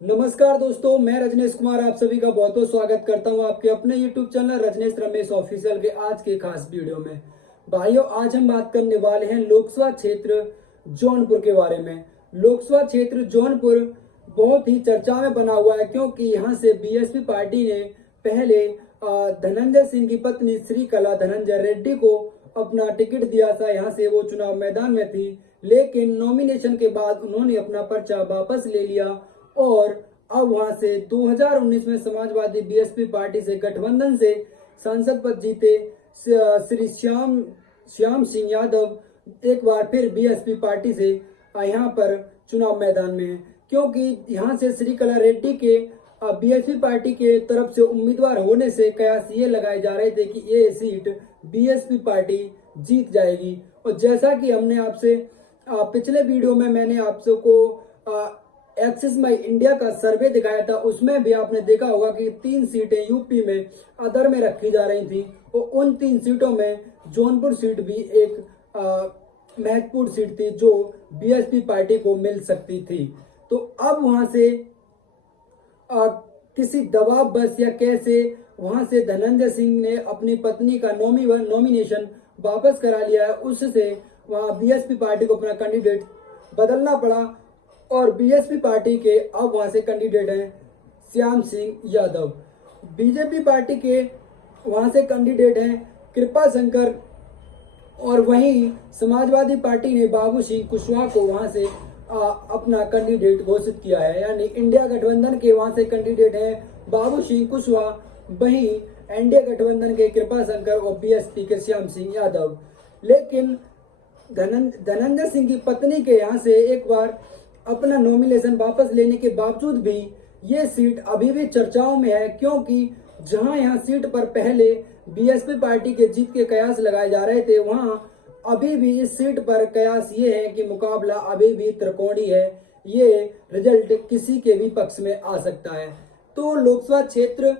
नमस्कार दोस्तों, मैं रजनीश कुमार आप सभी का बहुत बहुत स्वागत करता हूं आपके अपने YouTube channel Rajneesh Ramesh official के आज के खास वीडियो में। भाइयों, आज हम बात करने वाले हैं लोकसभा क्षेत्र जौनपुर के बारे में। लोकसभा क्षेत्र जौनपुर बहुत ही चर्चा में बना हुआ है क्योंकि यहां से बीएसपी पार्टी ने पहले धनंजय सिंह की पत्नी श्रीकला धनंजय रेड्डी को अपना टिकट दिया था। यहाँ से वो चुनाव मैदान में थी, लेकिन नॉमिनेशन के बाद उन्होंने अपना पर्चा वापस ले लिया और अब वहां से 2019 में समाजवादी बीएसपी पार्टी से गठबंधन से सांसद पद जीते श्री श्याम सिंह यादव एक बार फिर बीएसपी पार्टी से यहाँ पर चुनाव मैदान में है, क्योंकि यहाँ से श्री कला रेड्डी के बीएसपी पार्टी के तरफ से उम्मीदवार होने से कयास ये लगाए जा रहे थे कि ये सीट बीएसपी पार्टी जीत जाएगी। और जैसा कि हमने आपसे पिछले वीडियो में मैंने आप सबको एक्सिस माई इंडिया का सर्वे दिखाया था, उसमें भी आपने देखा होगा कि 3 सीटें यूपी में अदर में रखी जा रही थी और उन 3 सीटों में जौनपुर सीट भी एक महत्वपूर्ण सीट थी जो बीएसपी पार्टी को मिल सकती थी। तो अब वहां से किसी दबाव बस या कैसे वहां से धनंजय सिंह ने अपनी पत्नी का नॉमिनेशन वापस करा लिया है, उससे वहां बीएसपी पार्टी को अपना कैंडिडेट बदलना पड़ा और बीएसपी पार्टी के अब वहां से कैंडिडेट हैं श्याम सिंह यादव। बीजेपी पार्टी के वहां से कैंडिडेट हैं कृपा शंकर और वहीं समाजवादी पार्टी ने बाबू सिंह कुशवाहा को वहां से अपना कैंडिडेट घोषित किया है। यानी इंडिया गठबंधन के वहां से कैंडिडेट हैं बाबू सिंह कुशवाहा, वहीं एनडीए गठबंधन के कृपा शंकर और बीएसपी के श्याम सिंह यादव। लेकिन धनंजय सिंह की पत्नी के यहाँ से एक बार अपना नॉमिनेशन वापस लेने के बावजूद भी ये सीट अभी भी चर्चाओं में है, क्योंकि जहां यहाँ सीट पर पहले बीएसपी पार्टी के जीत के कयास लगाए जा रहे थे, वहां अभी भी इस सीट पर कयास ये है कि मुकाबला अभी भी त्रिकोणीय है। ये रिजल्ट किसी के भी पक्ष में आ सकता है। तो लोकसभा क्षेत्र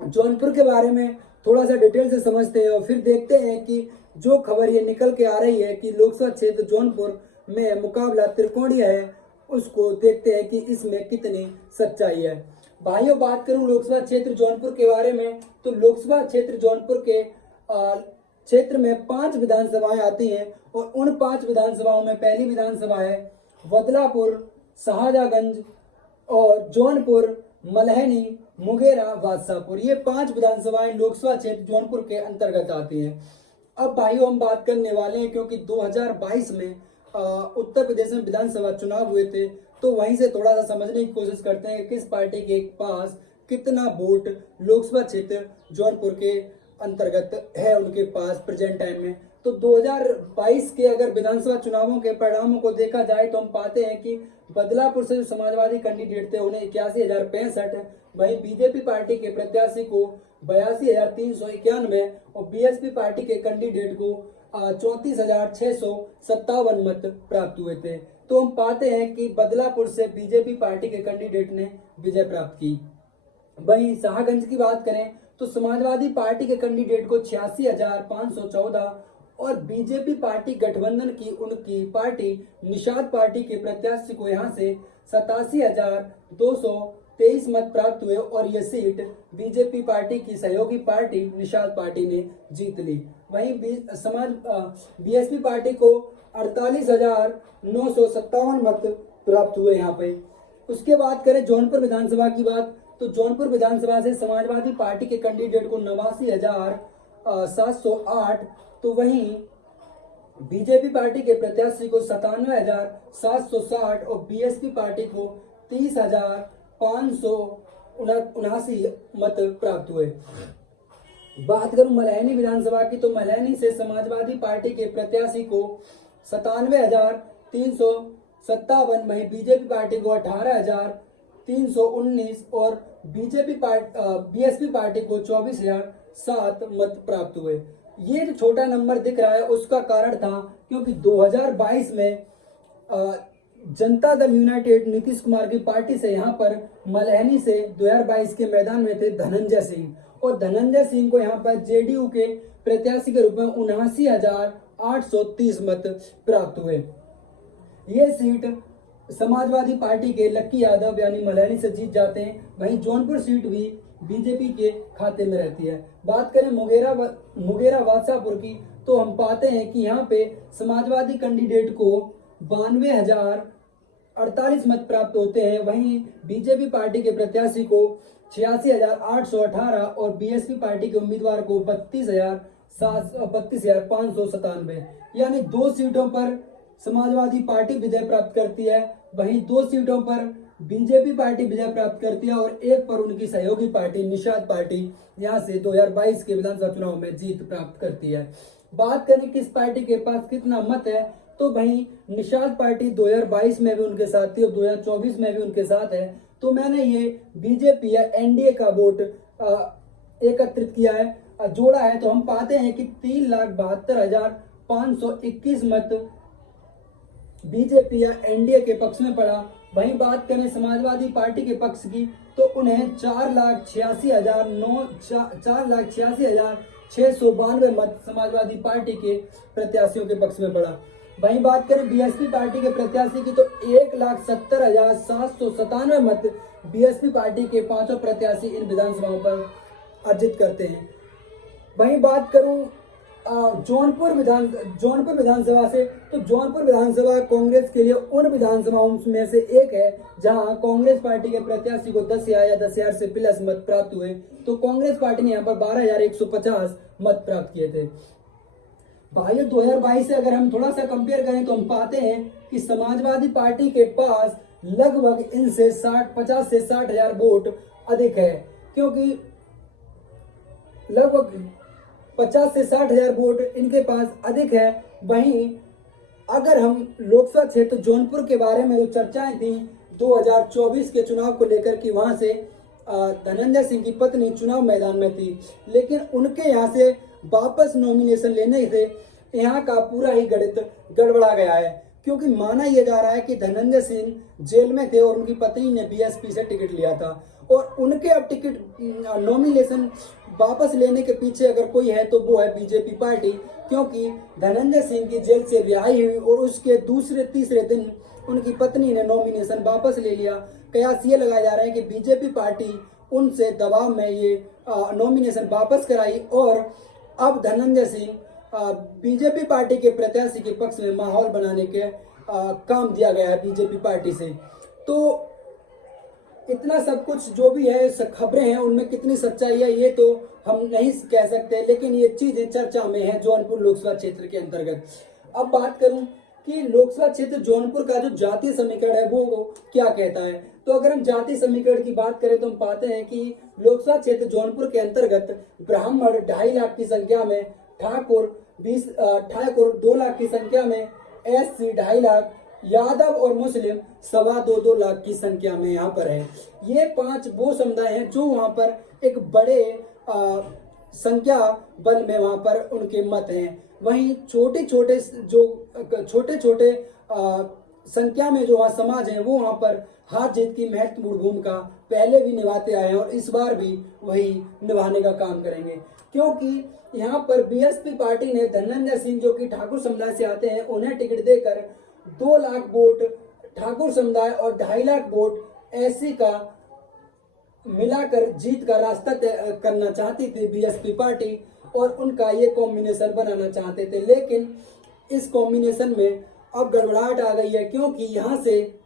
जौनपुर के बारे में थोड़ा सा डिटेल से समझते हैं और फिर देखते हैं कि जो खबर ये निकल के आ रही है कि लोकसभा क्षेत्र जौनपुर में मुकाबला त्रिकोणीय है, उसको देखते हैं कि इसमें कितनी सच्चाई है। भाइयों, बात करूं लोकसभा क्षेत्र जौनपुर के बारे में, तो लोकसभा क्षेत्र जौनपुर के क्षेत्र में 5 विधानसभाएं आती हैं और उन 5 विधानसभाओं में पहली विधानसभा है बदलापुर, शाहजहांगंज और जौनपुर, मल्हनी, मुंगेरा, बादशाहपुर। ये 5 विधानसभाएं लोकसभा क्षेत्र जौनपुर के अंतर्गत आती हैं। अब भाइयों, हम बात करने वाले हैं क्योंकि 2022 में उत्तर प्रदेश में विधानसभा चुनाव हुए थे, तो वहीं से थोड़ा सा समझने की कोशिश करते हैं कि किस पार्टी के पास कितना वोट लोकसभा क्षेत्र जौनपुर के अंतर्गत है उनके पास प्रेजेंट टाइम में। तो 2022 के अगर विधानसभा चुनावों के परिणामों को देखा जाए तो हम पाते हैं कि बदलापुर से जो समाजवादी कैंडिडेट थे उन्हें 81,065, वहीं बीजेपी पार्टी के प्रत्याशी को 82,391 और बीएसपी पार्टी के कैंडिडेट को 34,657 मत प्राप्त हुए थे। तो हम पाते हैं कि बदलापुर से बीजेपी पार्टी के कैंडिडेट ने विजय प्राप्त की। वहीं शाहगंज की बात करें तो समाजवादी पार्टी के कैंडिडेट को 86,514 और बीजेपी पार्टी गठबंधन की उनकी पार्टी निषाद पार्टी के प्रत्याशी को यहां से 87,223 मत प्राप्त हुए और यह सीट बीजेपी पार्टी की सहयोगी पार्टी निषाद पार्टी ने जीत ली। वहीं बीएसपी पार्टी को 48,957 मत प्राप्त हुए यहाँ पे। उसके बाद करें जौनपुर विधानसभा की बात, तो जौनपुर विधानसभा से समाजवादी पार्टी के कैंडिडेट को 89,708, तो वहीं बीजेपी पार्टी के प्रत्याशी को 97,760 और बीएसपी पार्टी को 30,579 मत प्राप्त हुए। बात करूं मल्हनी विधानसभा की, तो मल्हनी से समाजवादी पार्टी के प्रत्याशी को 97,357, वहीं बीजेपी पार्टी को 18,319 और बीएसपी पार्टी को 24,007 मत प्राप्त हुए। ये जो छोटा नंबर दिख रहा है उसका कारण था क्योंकि 2022 में जनता दल यूनाइटेड नीतीश कुमार की पार्टी से यहाँ पर मल्हनी से 2022 के मैदान में थे धनंजय सिंह, और धनंजय सिंह को यहाँ पर जेडीयू के प्रत्याशी के रूप में 79,830 मत प्राप्त हुए। ये सीट समाजवादी पार्टी के लक्की यादव यानी मलहनी से जीत जाते हैं। वहीं जौनपुर सीट भी बीजेपी के खाते में रहती है। बात करें मुगेरा वात्सापुर की, तो हम पाते हैं कि यहाँ पे समाजवादी कैंडिडेट को 92,048 मत प्राप्त होते हैं। वहीं बीजेपी पार्टी के प्रत्याशी को 86,818 और बीएसपी पार्टी के उम्मीदवार को 32,597, यानी 2 सीटों पर समाजवादी पार्टी विजय प्राप्त करती है। वहीं 2 सीटों पर बीजेपी पार्टी विजय प्राप्त करती है और एक पर उनकी सहयोगी पार्टी निषाद पार्टी यहां से 2022 के विधानसभा चुनाव में जीत प्राप्त करती है। बात करें किस पार्टी के पास कितना मत है, तो वहीं निषाद पार्टी 2022 में भी उनके साथ थी और 2024 में भी उनके साथ है। तो मैंने ये बीजेपी या एनडीए का वोट एकत्रित किया है, जोड़ा है, तो हम पाते हैं कि 3,72,521 मत बीजेपी या एनडीए के पक्ष में पड़ा। वहीं बात करें समाजवादी पार्टी के पक्ष की, तो उन्हें 4,86,692 मत समाजवादी पार्टी के प्रत्याशियों के पक्ष में पड़ा। वहीं बात करें बीएसपी पार्टी के प्रत्याशी की, तो 1,70,797 मत बीएसपी पार्टी के 5 प्रत्याशी इन विधानसभाओं पर अर्जित करते हैं। वहीं बात करूं जौनपुर विधानसभा से, तो जौनपुर विधानसभा कांग्रेस के लिए उन विधानसभाओं में से एक है जहां कांग्रेस पार्टी के प्रत्याशी को 10,000 या 10,000 से प्लस मत प्राप्त हुए। तो कांग्रेस पार्टी ने यहां पर 12,150 मत प्राप्त किए थे। भाइयों 2022 से अगर हम थोड़ा सा कंपेयर करें तो हम पाते हैं कि समाजवादी पार्टी के पास लगभग इनसे 50 से 60,000 वोट अधिक है, क्योंकि लगभग 50 से 60,000 वोट इनके पास अधिक है। वहीं अगर हम लोकसभा क्षेत्र जौनपुर के बारे में जो चर्चाएं थी 2024 के चुनाव को लेकर कि वहां से धनंजय सिंह की पत्नी चुनाव मैदान में थी, लेकिन उनके यहाँ से वापस नॉमिनेशन लेने से यहाँ का पूरा ही गणित गड़बड़ा गया है, क्योंकि माना यह जा रहा है कि धनंजय सिंह जेल में थे और उनकी पत्नी ने बीएसपी से टिकट लिया था और उनके अब टिकट नॉमिनेशन वापस लेने के पीछे अगर कोई है तो वो है बीजेपी पार्टी, क्योंकि धनंजय सिंह की जेल से रिहाई हुई और उसके दूसरे तीसरे दिन उनकी पत्नी ने नॉमिनेशन वापस ले लिया। कयास ये लगाया जा रहा है कि बीजेपी पार्टी उनसे दबाव में ये नॉमिनेशन वापस कराई और अब धनंजय सिंह बीजेपी पार्टी के प्रत्याशी के पक्ष में माहौल बनाने के काम दिया गया है बीजेपी पार्टी से। तो इतना सब कुछ जो भी है खबरें हैं उनमें कितनी सच्चाई है ये तो हम नहीं कह सकते, लेकिन ये चीजें चर्चा में है जौनपुर लोकसभा क्षेत्र के अंतर्गत। अब बात करूं कि लोकसभा क्षेत्र जौनपुर का जो जातीय समीकरण है वो क्या कहता है, तो अगर हम जातीय समीकरण की बात करें तो हम पाते हैं कि लोकसभा क्षेत्र जौनपुर के अंतर्गत ब्राह्मण 2.5 लाख की संख्या में, ठाकुर 2 लाख की संख्या में, एससी 2.5 लाख, यादव और मुस्लिम 2.25 लाख की संख्या में यहाँ पर है। ये 5 वो समुदाय हैं जो वहाँ पर एक बड़े संख्या बल में वहाँ पर उनके मत हैं। वहीं छोटे छोटे संख्या में जो वहाँ समाज हैं वो वहाँ पर हार जीत की महत्वपूर्ण भूमिका पहले भी निभाते आए हैं और इस बार भी वही निभाने का काम करेंगे, क्योंकि यहाँ पर बीएसपी पार्टी ने धनंजय सिंह जो कि ठाकुर समुदाय से आते हैं उन्हें टिकट देकर 2 लाख वोट ठाकुर समुदाय और 2.5 लाख वोट एससी का मिलाकर जीत का रास्ता तय करना चाहती थी बीएसपी पार्टी और उनका ये कॉम्बिनेशन बनाना चाहते थे। लेकिन इस कॉम्बिनेशन में अब गड़बड़ाहट आ गई है, क्योंकि यहाँ से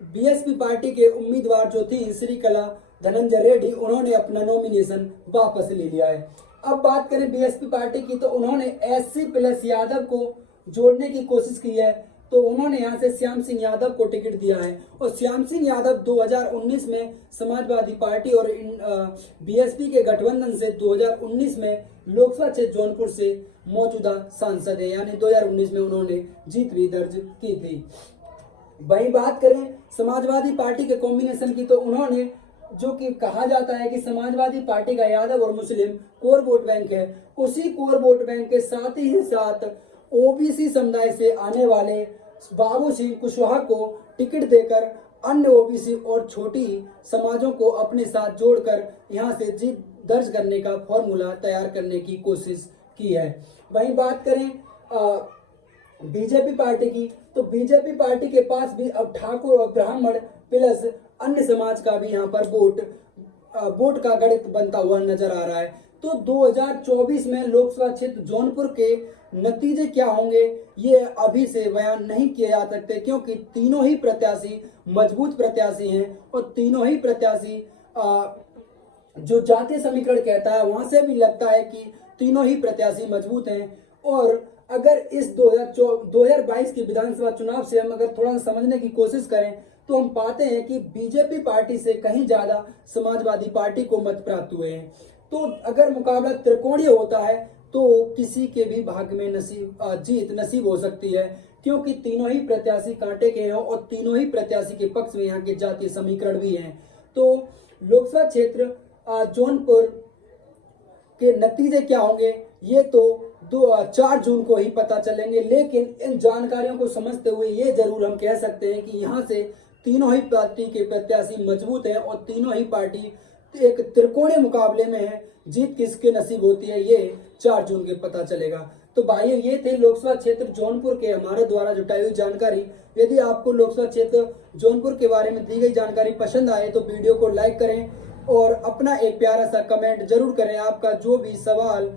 बीएसपी पार्टी के उम्मीदवार जो थी श्रीकला धनंजय रेड्डी, उन्होंने अपना नॉमिनेशन वापस ले लिया है। अब बात करें बीएसपी पार्टी की, तो उन्होंने एससी प्लस यादव को जोड़ने की कोशिश की है, तो उन्होंने यहाँ से श्याम सिंह यादव को टिकट दिया है और श्याम सिंह यादव 2019 में समाजवादी पार्टी और बीएसपी के गठबंधन से 2019 में लोकसभा क्षेत्र जौनपुर से मौजूदा सांसद है, यानी 2019 में उन्होंने जीत भी दर्ज की थी। वही बात करें समाजवादी पार्टी के कॉम्बिनेशन की, तो उन्होंने जो कि कहा जाता है कि समाजवादी पार्टी का यादव और मुस्लिम कोर वोट बैंक है, उसी कोर वोट बैंक के साथ ही साथ ओबीसी समुदाय से आने वाले बाबू सिंह कुशवाहा को टिकट देकर अन्य ओबीसी और छोटी समाजों को अपने साथ जोड़कर यहां से जीत दर्ज करने का फॉर्मूला तैयार करने की कोशिश की है। वहीं बात करें बीजेपी पार्टी की, तो बीजेपी पार्टी के पास भी अब ठाकुर और ब्राह्मण प्लस अन्य समाज का भी यहाँ पर वोट का गणित बनता हुआ नजर आ रहा है। तो 2024 में लोकसभा क्षेत्र जौनपुर के नतीजे क्या होंगे ये अभी से बयान नहीं किए जा सकते, क्योंकि तीनों ही प्रत्याशी मजबूत प्रत्याशी हैं और तीनों ही प्रत्याशी जो जातीय समीकरण कहता है वहां से भी लगता है कि तीनों ही प्रत्याशी मजबूत हैं। और अगर इस 2022 के विधानसभा चुनाव से हम अगर थोड़ा समझने की कोशिश करें तो हम पाते हैं कि बीजेपी पार्टी से कहीं ज्यादा समाजवादी पार्टी को मत प्राप्त हुए हैं। तो अगर मुकाबला त्रिकोणीय होता है तो किसी के भी भाग्य में जीत नसीब हो सकती है, क्योंकि तीनों ही प्रत्याशी कांटे के हैं और तीनों ही प्रत्याशी के पक्ष में यहाँ के जातीय समीकरण भी हैं। तो लोकसभा क्षेत्र जौनपुर के नतीजे क्या होंगे ये तो 4 जून को ही पता चलेंगे, लेकिन इन जानकारियों को समझते हुए ये जरूर हम कह सकते हैं कि यहाँ से तीनों ही पार्टी के प्रत्याशी मजबूत हैं और तीनों ही पार्टी एक त्रिकोणीय मुकाबले में है। जीत किसके नसीब होती है ये 4 जून के पता चलेगा। तो भाइयों ये थे लोकसभा क्षेत्र जौनपुर के हमारे द्वारा जुटाई हुई जानकारी। यदि आपको लोकसभा क्षेत्र जौनपुर के बारे में दी गई जानकारी पसंद आए तो वीडियो को लाइक करें और अपना एक प्यारा सा कमेंट जरूर करें। आपका जो भी सवाल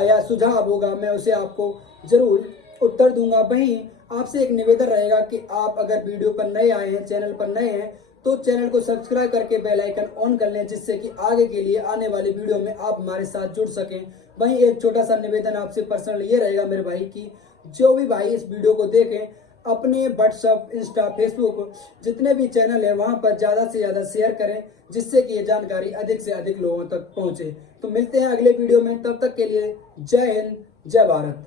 या सुझाव होगा मैं उसे आपको जरूर उत्तर दूंगा। वहीं आपसे एक निवेदन रहेगा कि आप अगर वीडियो पर नए आए हैं, चैनल पर नए हैं, तो चैनल को सब्सक्राइब करके बेल आइकन ऑन कर लें, जिससे कि आगे के लिए आने वाली वीडियो में आप हमारे साथ जुड़ सकें। वहीं एक छोटा सा निवेदन आपसे पर्सनल ये रहेगा मेरे भाई कि जो भी भाई इस वीडियो को देखें अपने व्हाट्सएप, इंस्टा, फेसबुक जितने भी चैनल है वहां पर ज़्यादा से ज़्यादा शेयर करें, जिससे कि ये जानकारी अधिक से अधिक लोगों तक पहुंचे। तो मिलते हैं अगले वीडियो में, तब तक के लिए जय हिंद, जय भारत।